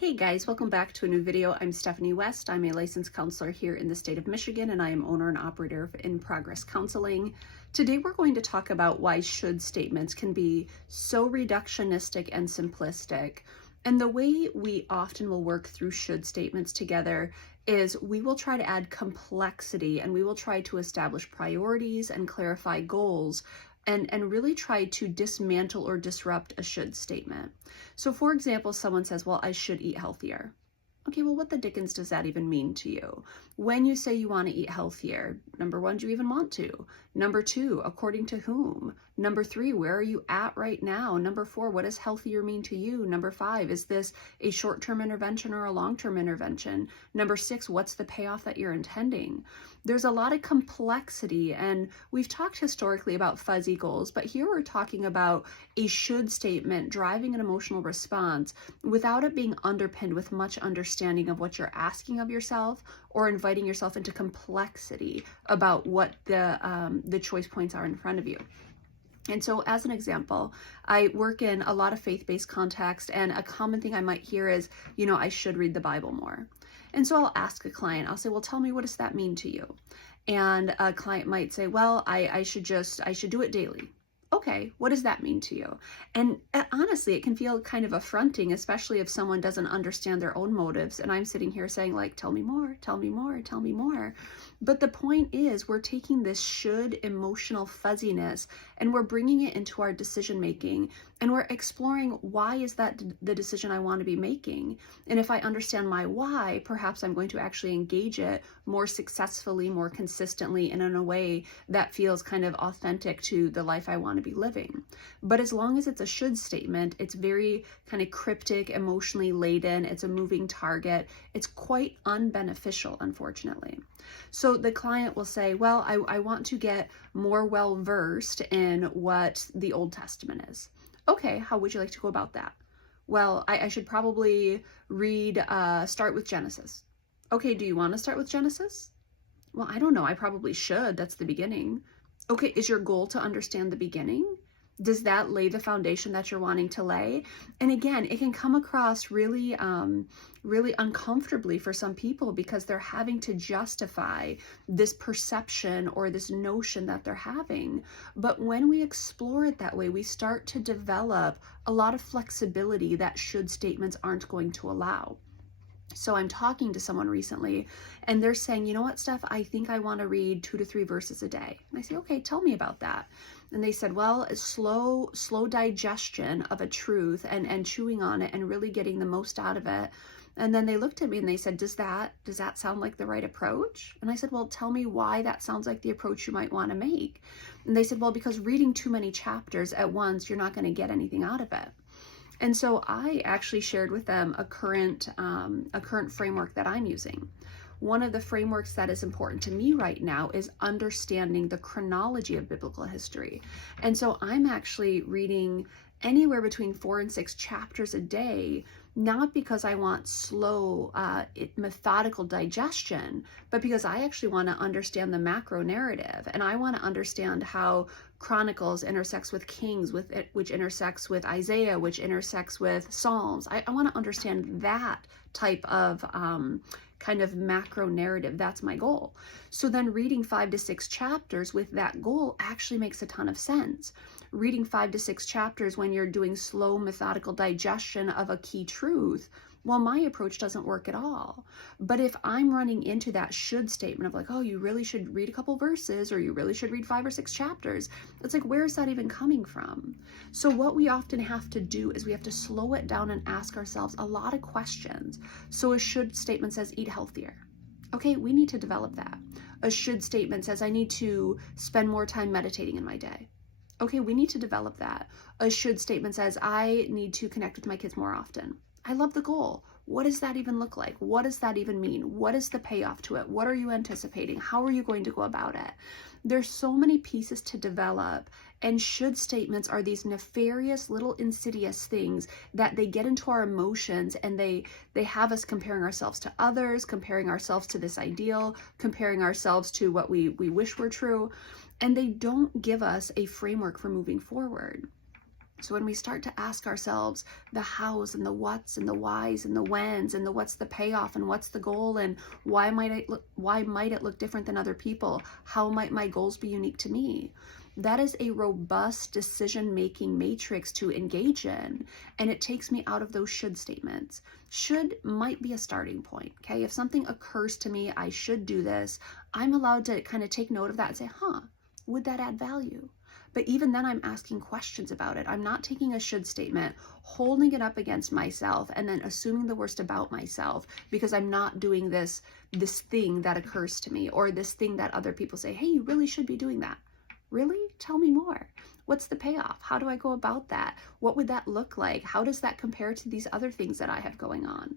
Hey guys, welcome back to a new video. I'm Stephanie West. I'm a licensed counselor here in the state of Michigan, and I am owner and operator of In Progress Counseling. Today we're going to talk about why should statements can be so reductionistic and simplistic. And the way we often will work through should statements together is we will try to add complexity and we will try to establish priorities and clarify goals and really try to dismantle or disrupt a should statement. So for example, someone says, well, I should eat healthier. Okay, well, what the dickens does that even mean to you? When you say you want to eat healthier, number one, do you even want to? Number two, according to whom? Number three, where are you at right now? Number four, what does healthier mean to you? Number five, is this a short-term intervention or a long-term intervention? Number six, what's the payoff that you're intending? There's a lot of complexity, and we've talked historically about fuzzy goals, but here we're talking about a should statement driving an emotional response without it being underpinned with much understanding of what you're asking of yourself or inviting yourself into complexity about what the choice points are in front of you. And so as an example, I work in a lot of faith-based context, and a common thing I might hear is, I should read the Bible more. And so I'll ask a client, I'll say, well, tell me, what does that mean to you? And a client might say, well, I should do it daily. Okay, what does that mean to you? And honestly, it can feel kind of affronting, especially if someone doesn't understand their own motives. And I'm sitting here saying, like, tell me more, tell me more, tell me more. But the point is, we're taking this should emotional fuzziness and we're bringing it into our decision making, and we're exploring, why is that the decision I want to be making? And if I understand my why, perhaps I'm going to actually engage it more successfully, more consistently, and in a way that feels kind of authentic to the life I want to be living. But as long as it's a should statement, it's very kind of cryptic, emotionally laden, it's a moving target, it's quite unbeneficial, unfortunately. So the client will say, well, I want to get more well-versed in what the Old Testament is. Okay, how would you like to go about that? Well, I should probably start with Genesis. Okay, do you want to start with Genesis? Well, I don't know, I probably should, that's the beginning. Okay, is your goal to understand the beginning? Does that lay the foundation that you're wanting to lay? And again, it can come across really uncomfortably for some people because they're having to justify this perception or this notion that they're having. But when we explore it that way, we start to develop a lot of flexibility that should statements aren't going to allow. So I'm talking to someone recently and they're saying, you know what, Steph, I think I want to read 2 to 3 verses a day. And I say, okay, tell me about that. And they said, well, a slow digestion of a truth and chewing on it and really getting the most out of it. And then they looked at me and they said, does that sound like the right approach? And I said, well, tell me why that sounds like the approach you might want to make. And they said, well, because reading too many chapters at once, you're not going to get anything out of it. And so I actually shared with them a current framework that I'm using. One of the frameworks that is important to me right now is understanding the chronology of biblical history. And so I'm actually reading anywhere between 4 and 6 chapters a day, not because I want slow, methodical digestion, but because I actually want to understand the macro narrative, and I want to understand how Chronicles intersects with Kings, which intersects with Isaiah, which intersects with Psalms. I want to understand that type of kind of macro narrative. That's my goal. So then reading 5 to 6 chapters with that goal actually makes a ton of sense. Reading 5 to 6 chapters when you're doing slow, methodical digestion of a key truth, well, my approach doesn't work at all. But if I'm running into that should statement of like, oh, you really should read a couple verses, or you really should read 5 or 6 chapters, it's like, where is that even coming from? So what we often have to do is we have to slow it down and ask ourselves a lot of questions. So a should statement says, eat healthier. Okay, we need to develop that. A should statement says, I need to spend more time meditating in my day. Okay, we need to develop that. A should statement says, I need to connect with my kids more often. I love the goal. What does that even look like? What does that even mean? What is the payoff to it? What are you anticipating? How are you going to go about it? There's so many pieces to develop, and should statements are these nefarious little insidious things that they get into our emotions, and they have us comparing ourselves to others, comparing ourselves to this ideal, comparing ourselves to what we wish were true, and they don't give us a framework for moving forward. So when we start to ask ourselves the hows and the whats and the whys and the whens and the what's the payoff and what's the goal and why might it look different than other people? How might my goals be unique to me? That is a robust decision-making matrix to engage in, and it takes me out of those should statements. Should might be a starting point, okay? If something occurs to me, I should do this, I'm allowed to kind of take note of that and say, would that add value? But even then, I'm asking questions about it. I'm not taking a should statement, holding it up against myself, and then assuming the worst about myself because I'm not doing this thing that occurs to me, or this thing that other people say, hey, you really should be doing that. Really? Tell me more. What's the payoff? How do I go about that? What would that look like? How does that compare to these other things that I have going on?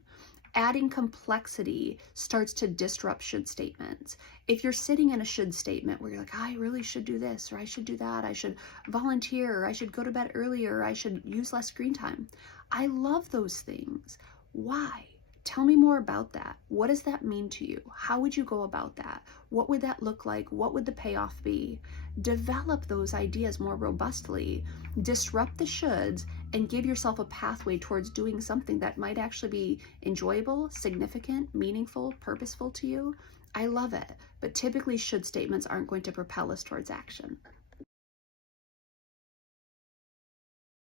Adding complexity starts to disrupt should statements. If you're sitting in a should statement where you're like, I really should do this, or I should do that, I should volunteer, or I should go to bed earlier, or I should use less screen time. I love those things. Why? Tell me more about that. What does that mean to you? How would you go about that? What would that look like? What would the payoff be? Develop those ideas more robustly, disrupt the shoulds, and give yourself a pathway towards doing something that might actually be enjoyable, significant, meaningful, purposeful to you. I love it, but typically should statements aren't going to propel us towards action.